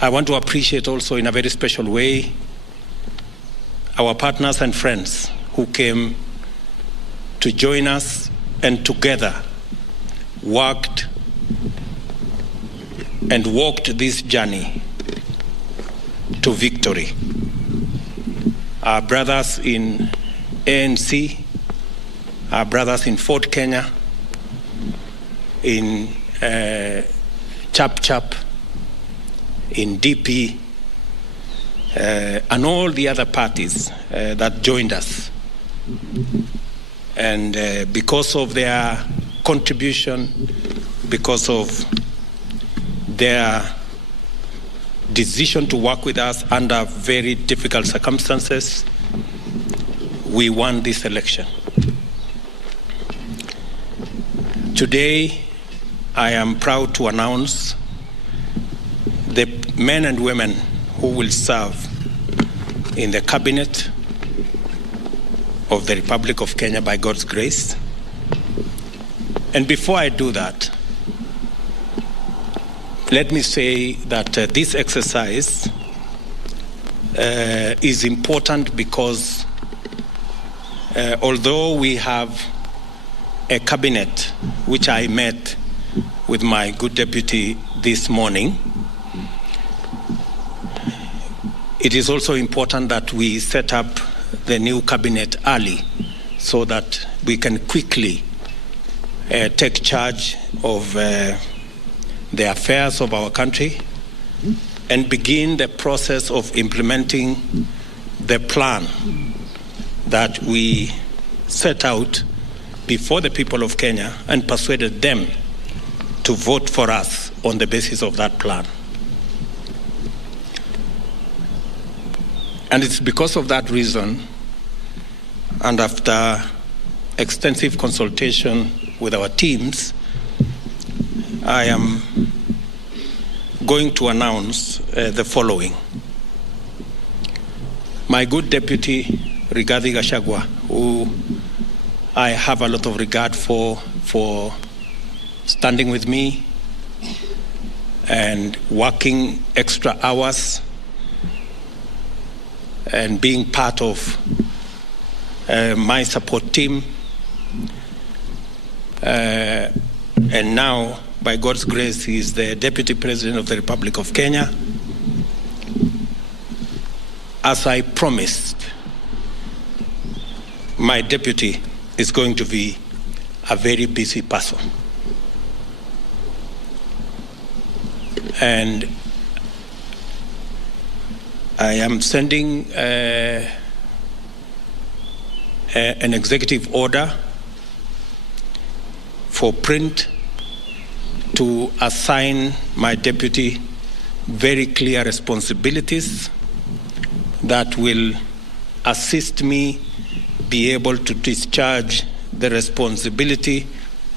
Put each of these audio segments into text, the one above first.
I want to appreciate also in a very special way our partners and friends who came to join us and together worked and walked this journey to victory. Our brothers in ANC, our brothers in Fort Kenya, in Chap Chap, in DP, and all the other parties that joined us. And because of their contribution, because of their decision to work with us under very difficult circumstances, we won this election. Today, I am proud to announce the men and women who will serve in the cabinet of the Republic of Kenya by God's grace. And before I do that, let me say that this exercise is important because although we have a cabinet, which I met with my good deputy this morning, it is also important that we set up the new cabinet early so that we can quickly take charge of the affairs of our country and begin the process of implementing the plan that we set out before the people of Kenya and persuaded them to vote for us on the basis of that plan. And it's because of that reason, and after extensive consultation with our teams, I am going to announce the following. My good deputy, Rigathi Gachagua, who I have a lot of regard for standing with me and working extra hours and being part of my support team. And now, by God's grace, he is the Deputy President of the Republic of Kenya. As I promised, my deputy is going to be a very busy person. And I am sending an executive order for print to assign my deputy very clear responsibilities that will assist me be able to discharge the responsibility,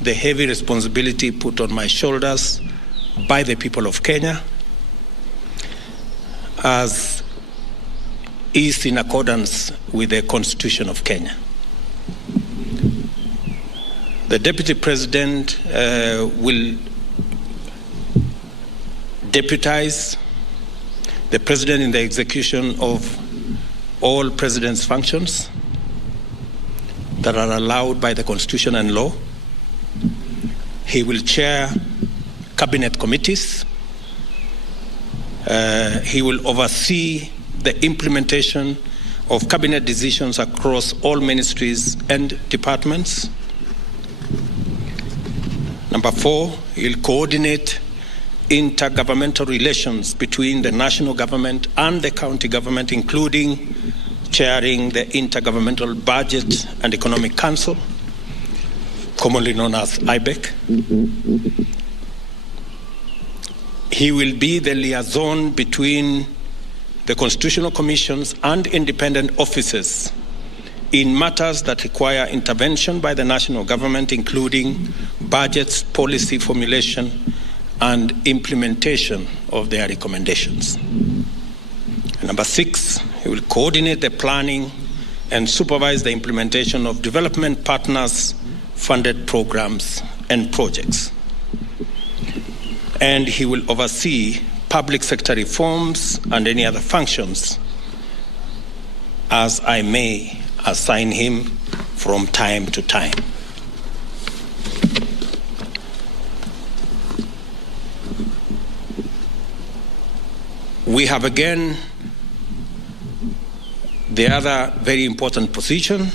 the heavy responsibility put on my shoulders by the people of Kenya, as is in accordance with the Constitution of Kenya. The Deputy President will deputize the President in the execution of all President's functions that are allowed by the Constitution and law. He will chair cabinet committees. He will oversee the implementation of cabinet decisions across all ministries and departments. Number 4, he'll coordinate intergovernmental relations between the national government and the county government, including chairing the Intergovernmental Budget and Economic Council, commonly known as IBEC. He will be the liaison between the constitutional commissions and independent offices in matters that require intervention by the national government, including budgets, policy formulation, and implementation of their recommendations. And number 6, he will coordinate the planning and supervise the implementation of development partners' funded programs and projects. And he will oversee public sector reforms, and any other functions as I may assign him from time to time. We have again the other very important position,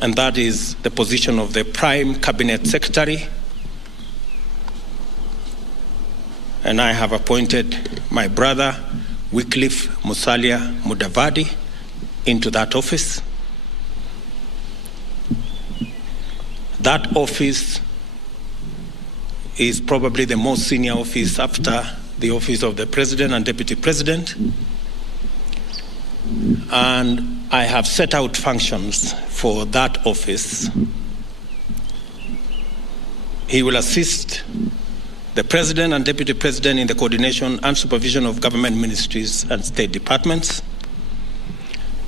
and that is the position of the Prime Cabinet Secretary. And I have appointed my brother, Wycliffe Musalia Mudavadi, into that office. That office is probably the most senior office after the office of the President and Deputy President. And I have set out functions for that office. He will assist the President and Deputy President in the coordination and supervision of government ministries and state departments,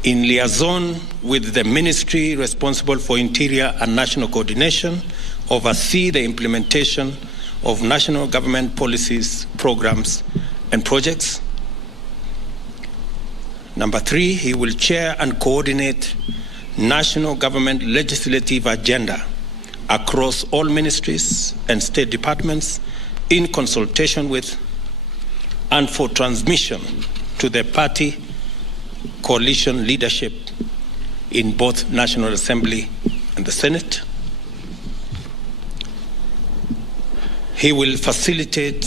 in liaison with the ministry responsible for interior and national coordination, oversee the implementation of national government policies, programs, and projects. Number 3, he will chair and coordinate national government legislative agenda across all ministries and state departments in consultation with and for transmission to the party coalition leadership in both National Assembly and the Senate. He will facilitate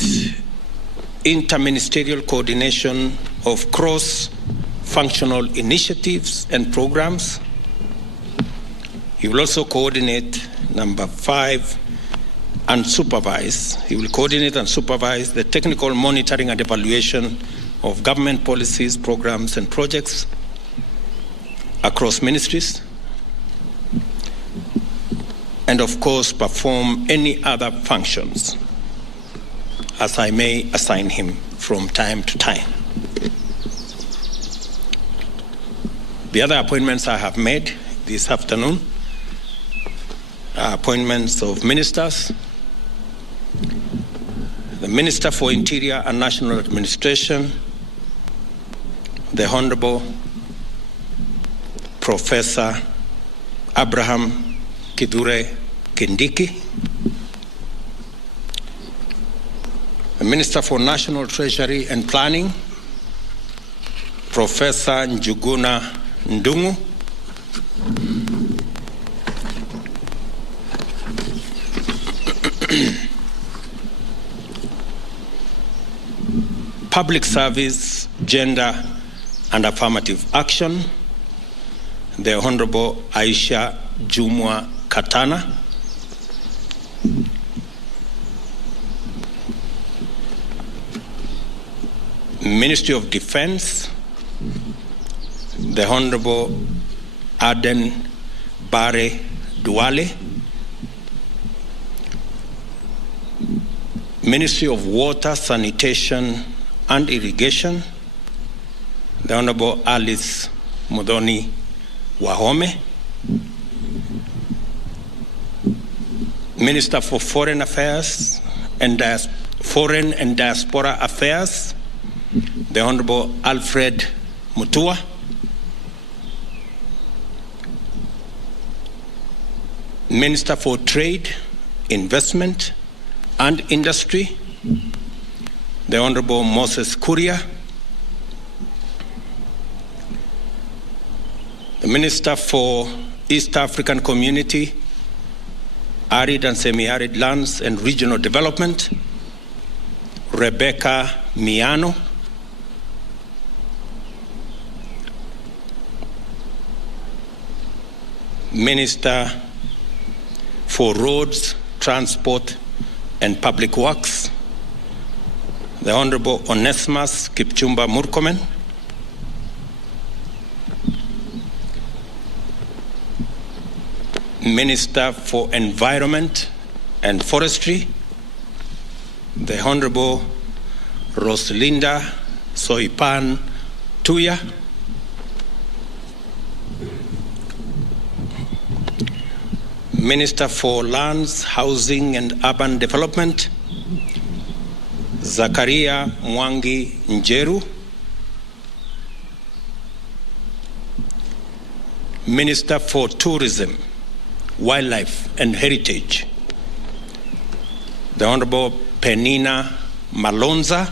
interministerial coordination of cross-functional initiatives and programs. He will also coordinate, number 5, and supervise. He will coordinate and supervise the technical monitoring and evaluation of government policies, programs, and projects across ministries, and of course perform any other functions as I may assign him from time to time. The other appointments I have made this afternoon are appointments of ministers. The Minister for Interior and National Administration, the Honorable Professor Abraham Kithure Kindiki, the Minister for National Treasury and Planning, Professor Njuguna Ndung'u, Public Service, Gender and Affirmative Action, the Honorable Aisha Jumwa Katana, Ministry of Defense, the Honorable Aden Bare Duale, Ministry of Water, Sanitation and Irrigation, the Honorable Alice Mudhoni Wahome, Minister for Foreign Affairs and Foreign and Diaspora Affairs, the Honorable Alfred Mutua, Minister for Trade, Investment and Industry, the Honorable Moses Kuria, the Minister for East African Community, Arid and Semi-Arid Lands and Regional Development, Rebecca Miano, Minister for Roads, Transport and Public Works, the Honorable Onesimus Kipchumba Murkomen, Minister for Environment and Forestry, the Honorable Roslinda Soipan Tuya, Minister for Lands, Housing and Urban Development, Zakaria Mwangi Njeru, Minister for Tourism, Wildlife and Heritage, the Honorable Penina Malonza,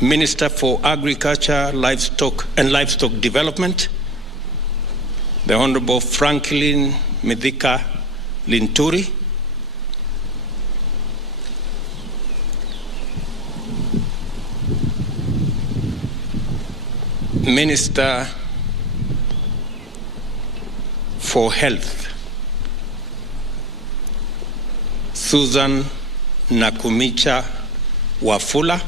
Minister for Agriculture, Livestock and Livestock Development, the Honorable Franklin Mithika Linturi, Minister for Health, Susan Nakumicha Wafula,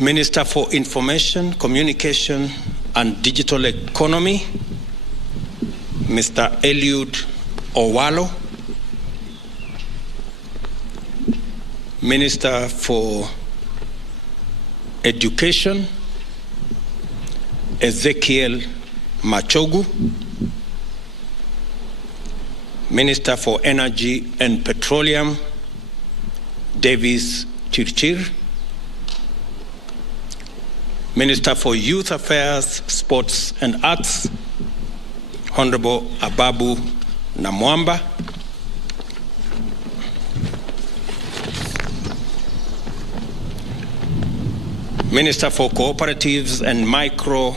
Minister for Information, Communication and Digital Economy, Mr. Eliud Owalo, Minister for Education, Ezekiel Machogu, Minister for Energy and Petroleum, Davis Chirchir, Minister for Youth Affairs, Sports and Arts, Honorable Ababu Namwamba, Minister for Cooperatives and Micro,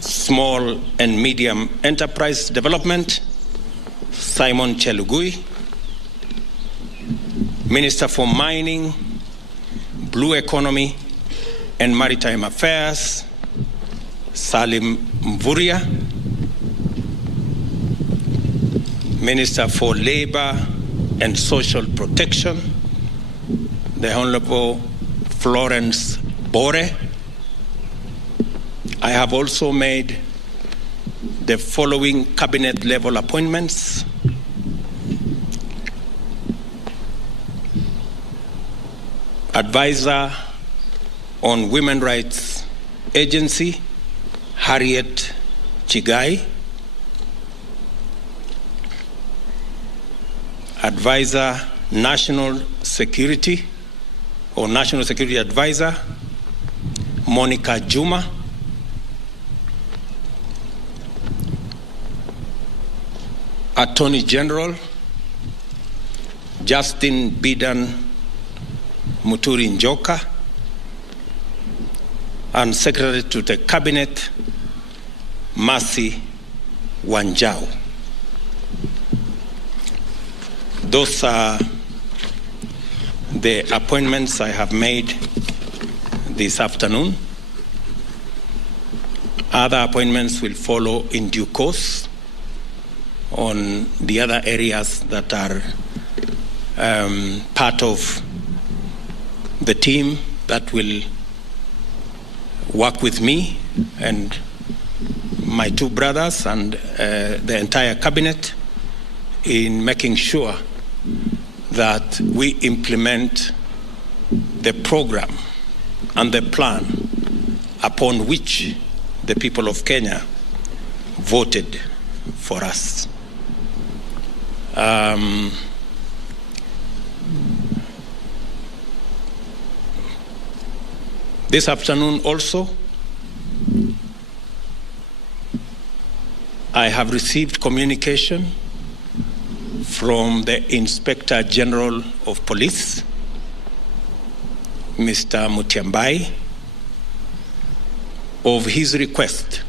Small and Medium Enterprise Development, Simon Chelugui, Minister for Mining, Blue Economy and Maritime Affairs, Salim Mvuria, Minister for Labor and Social Protection, the Honorable Florence Bore. I have also made the following cabinet level appointments: Advisor on Women Rights Agency, Harriet Chigai. Advisor National Security or National Security Advisor, Monica Juma. Attorney General, Justin Bidan Muturi Njoka, and Secretary to the Cabinet, Mercy Wanjau. Those are the appointments I have made this afternoon. Other appointments will follow in due course on the other areas that are part of the team that will work with me and my two brothers and the entire cabinet in making sure that we implement the program and the plan upon which the people of Kenya voted for us. This afternoon also, I have received communication from the Inspector General of Police, Mr. Mutiambai, of his request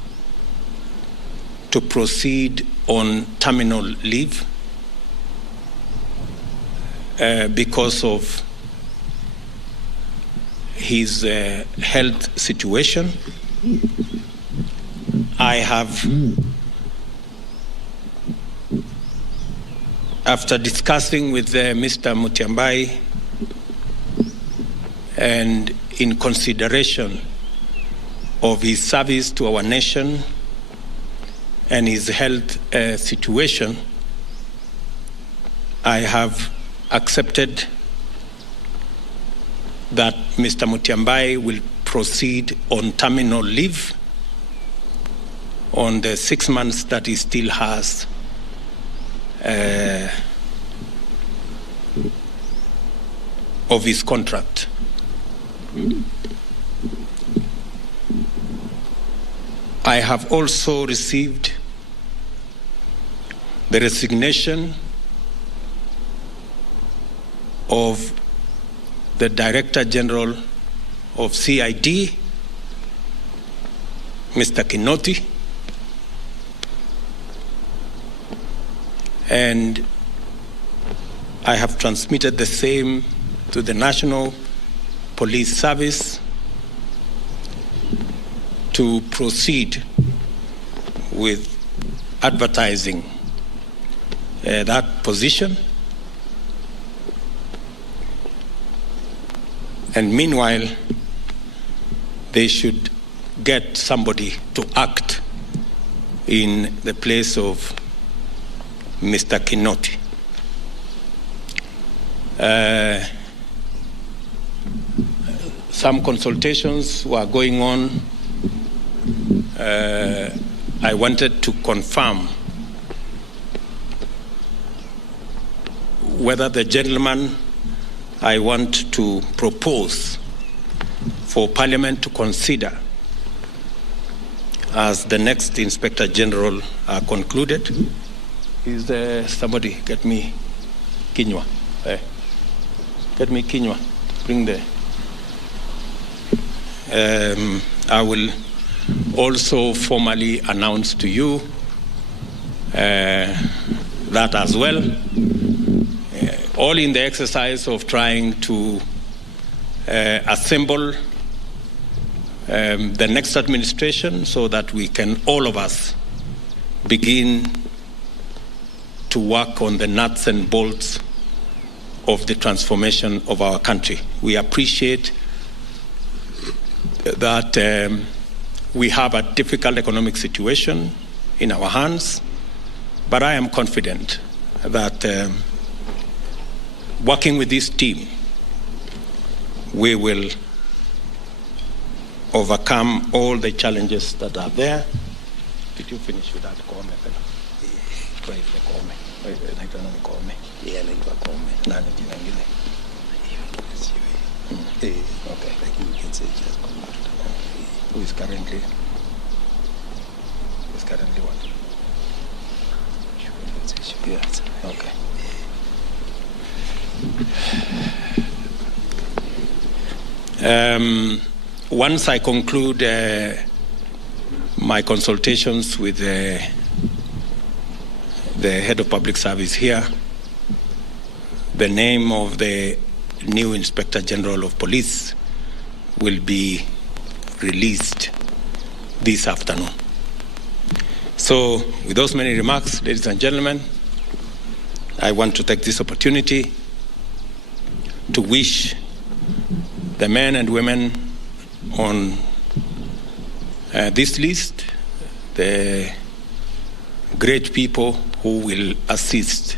to proceed on terminal leave because of his health situation. I have, after discussing with Mr. Mutiambai and in consideration of his service to our nation and his health situation, I have accepted that Mr. Mutiambai will proceed on terminal leave on the 6 months that he still has of his contract. I have also received the resignation of the Director General of CID, Mr. Kinoti, and I have transmitted the same to the National Police Service to proceed with advertising that position. And meanwhile, they should get somebody to act in the place of Mr. Kinoti. Some consultations were going on. I wanted to confirm whether the gentleman I want to propose for Parliament to consider as the next Inspector General are concluded. Is there somebody? Get me Kinywa. Get me Kinywa. Bring the. I will also formally announce to you that as well, all in the exercise of trying to assemble the next administration so that we can, all of us, begin to work on the nuts and bolts of the transformation of our country. We appreciate that we have a difficult economic situation in our hands, but I am confident that working with this team, we will overcome all the challenges that are there. Did you finish with that comment? Okay. Who is currently? Is currently what? Yes. Okay. Once I conclude my consultations with the head of public service here, the name of the new Inspector General of Police will be released this afternoon. So, with those many remarks, ladies and gentlemen, I want to take this opportunity to wish the men and women on this list, the great people who will assist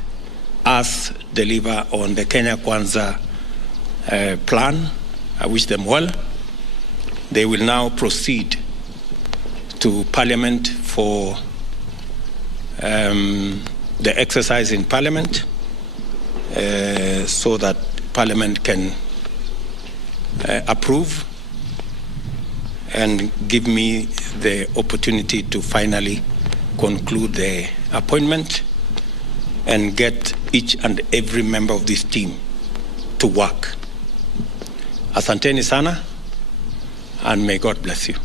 us deliver on the Kenya Kwanza plan. I wish them well. They will now proceed to Parliament for the exercise in Parliament so that Parliament can approve and give me the opportunity to finally conclude the appointment and get each and every member of this team to work. Asanteni sana, and may God bless you.